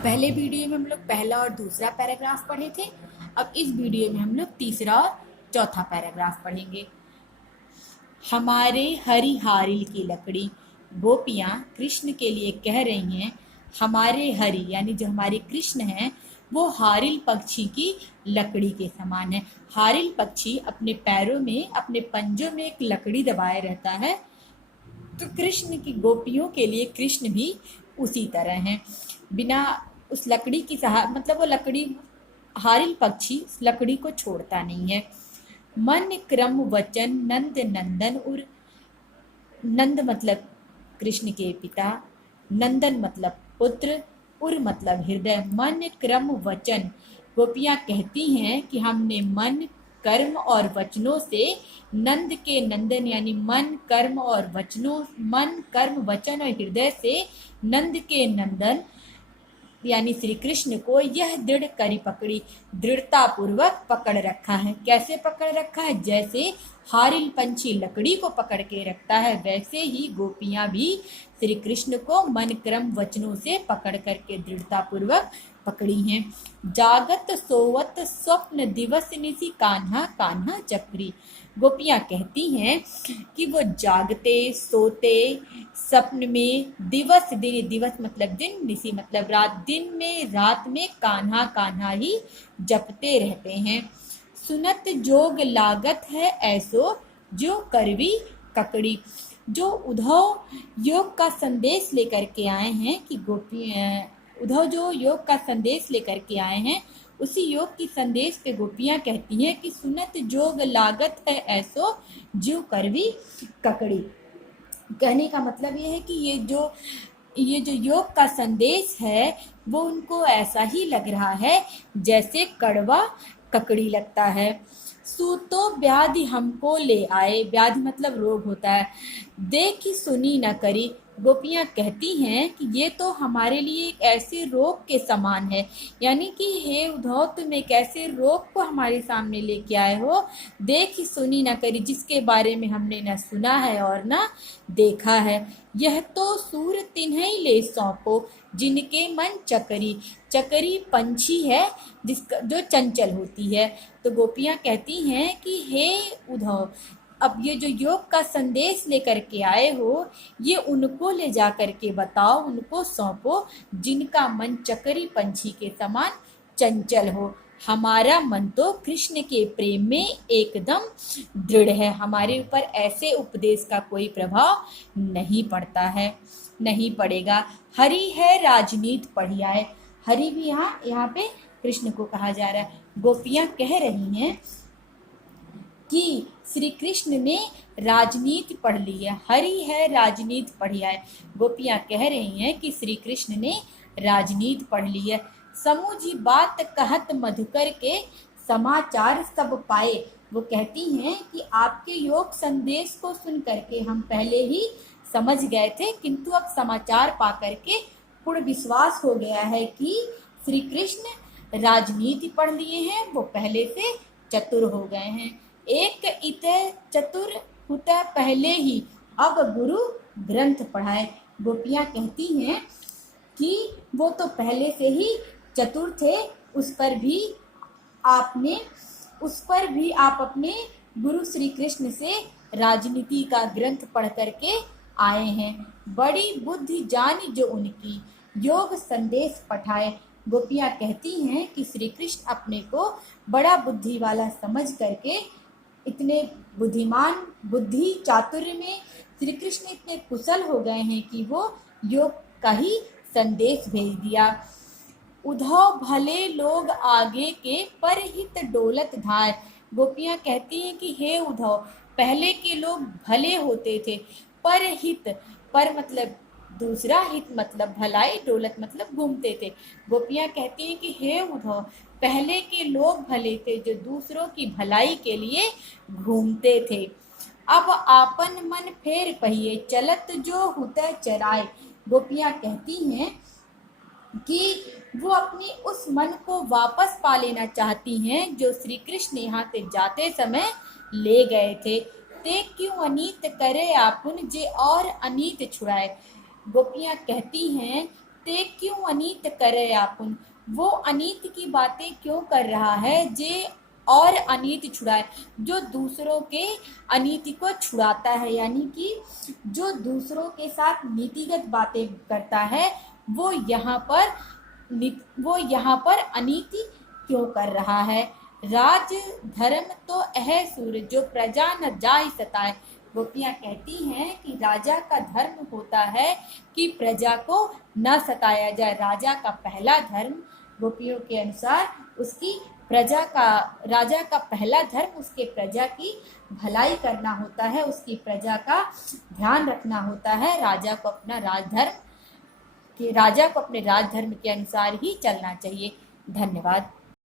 पहले वीडियो में हम लोग पहला और दूसरा पैराग्राफ पढ़े थे। अब इस वीडियो में हम लोग तीसरा और चौथा पैराग्राफ पढ़ेंगे। हमारे हरी हारिल की लकड़ी, गोपियाँ कृष्ण के लिए कह रही हैं, हमारे हरि यानी जो हमारे कृष्ण हैं वो हारिल पक्षी की लकड़ी के समान है। हारिल पक्षी अपने पैरों में, अपने पंजों में एक लकड़ी दबाए रहता है, तो कृष्ण की गोपियों के लिए कृष्ण भी उसी तरह हैं। बिना उस लकड़ी की मतलब वो लकड़ी, हारिल पक्षी उस लकड़ी को छोड़ता नहीं है। मन क्रम वचन नंद नंदन उर, नंद मतलब कृष्ण के पिता, नंदन मतलब पुत्र, उर मतलब हृदय। मन क्रम वचन, गोपियाँ कहती हैं कि हमने मन कर्म और वचनों से नंद के नंदन यानी मन कर्म और वचनों, मन कर्म वचन और हृदय से नंद के नंदन यानी श्री कृष्ण को यह दृढ़ करी पकड़ी, दृढ़ता पूर्वक पकड़ रखा है। कैसे पकड़ रखा है? जैसे हारिल पंछी लकड़ी को पकड़ के रखता है, वैसे ही गोपियां भी श्री कृष्ण को मन क्रम वचनों से पकड़ करके दृढ़ता पूर्वक पकड़ी हैं। जागत सोवत स्वप्न दिवस निसी कान्हा कान्हा चक्री, गोपियाँ कहती हैं कि वो जागते सोते सपन में, दिवस दिन, दिवस मतलब दिन, निसी मतलब रात, दिन में रात में कान्हा कान्हा ही जपते रहते हैं। सुनत जोग लागत है ऐसो जो करवी ककड़ी, जो उद्धव योग का संदेश लेकर के आए हैं कि उद्धव जो योग का संदेश लेकर के आए हैं, उसी योग की संदेश पे गोपियाँ कहती हैं कि सुनत जोग लागत है ऐसो जो करवी ककड़ी। कहने का मतलब ये है कि ये जो योग का संदेश है वो उनको ऐसा ही लग रहा है जैसे कड़वा ककड़ी लगता है। सूतो व्याधि हमको ले आए, व्याधि मतलब रोग होता है, देखी सुनी न करी, गोपियाँ कहती हैं कि ये तो हमारे लिए एक ऐसे रोग के समान है, यानी कि हे उद्धव तुम एक ऐसे रोग को हमारे सामने लेके आए हो, देखी सुनी न करी, जिसके बारे में हमने न सुना है और न देखा है। यह तो सूर तिन्हई ले सौंपो जिनके मन चकरी, चकरी पंछी है जिसका जो चंचल होती है। तो गोपियाँ कहती हैं कि हे उद्धव, अब ये जो योग का संदेश लेकर के आए हो, ये उनको ले जा कर के बताओ, उनको सौंपो जिनका मन चकरी पंछी के समान चंचल हो। हमारा मन तो कृष्ण के प्रेम में एकदम दृढ़ है, हमारे ऊपर ऐसे उपदेश का कोई प्रभाव नहीं पड़ता है, नहीं पड़ेगा। हरि है राजनीति पढ़िया है, हरि भी यहाँ पे कृष्ण को कहा जा रहा है। गोपियाँ कह रही हैं कि श्री कृष्ण ने राजनीति पढ़ ली है, हरि है राजनीति पढ़िया है। गोपियाँ कह रही हैं कि श्री कृष्ण ने राजनीति पढ़ ली है। समूझी बात कहत मधुकर के समाचार सब पाए, वो कहती हैं कि आपके योग संदेश को सुन करके हम पहले ही समझ गए थे, किंतु अब समाचार पा करके पूर्ण विश्वास हो गया है कि श्री कृष्ण राजनीति पढ़ लिए हैं, वो पहले से चतुर हो गए हैं। एक इत चतुर हुत पहले ही अब गुरु ग्रंथ पढ़ाए, गोपियाँ कहती हैं कि वो तो पहले से ही चतुर थे, उस पर भी आप अपने गुरु श्री कृष्ण से राजनीति का ग्रंथ पढ़ करके आए हैं। बड़ी बुद्धि जानी जो उनकी योग संदेश पठाए, गोपियाँ कहती हैं कि श्री कृष्ण अपने को बड़ा बुद्धि वाला समझ करके, इतने बुद्धिमान, बुद्धि चातुर्य में श्री कृष्ण इतने कुशल हो गए हैं कि वो योग का ही संदेश भेज दिया। उद्धव भले लोग आगे के परहित डोलत धाय, गोपियाँ कहती हैं कि हे उद्धव, पहले के लोग भले होते थे, परहित, पर मतलब दूसरा, हित मतलब भलाई, डोलत मतलब घूमते थे। गोपियाँ कहती हैं कि हे उद्धव, पहले के लोग भले थे जो दूसरों की भलाई के लिए घूमते थे। अब आपन मन फेर पहिए चलत जो हुता चराए, गोपियाँ कहती हैं कि वो अपनी उस मन को वापस पा लेना चाहती हैं जो श्री कृष्ण यहाँ से जाते समय ले गए थे। ते क्यों अनीत करे आपुन जे और अनीत छुड़ाए, गोपियाँ कहती हैं ते क्यों अनीत करे आपुन, वो अनीत की बातें क्यों कर रहा है जे और अनीति छुड़ाए, जो दूसरों के अनीति को छुड़ाता है, यानी कि जो दूसरों के साथ नीतिगत बातें करता है वो यहाँ पर अनीति क्यों कर रहा है। राज धर्म तो यह सूर जो प्रजा न जाय सताए, गोपियां कहती हैं कि राजा का धर्म होता है कि प्रजा को न सताया जाए। राजा का पहला धर्म गोपियों के अनुसार राजा का पहला धर्म उसके प्रजा की भलाई करना होता है, उसकी प्रजा का ध्यान रखना होता है। राजा को अपने राजधर्म के अनुसार ही चलना चाहिए। धन्यवाद।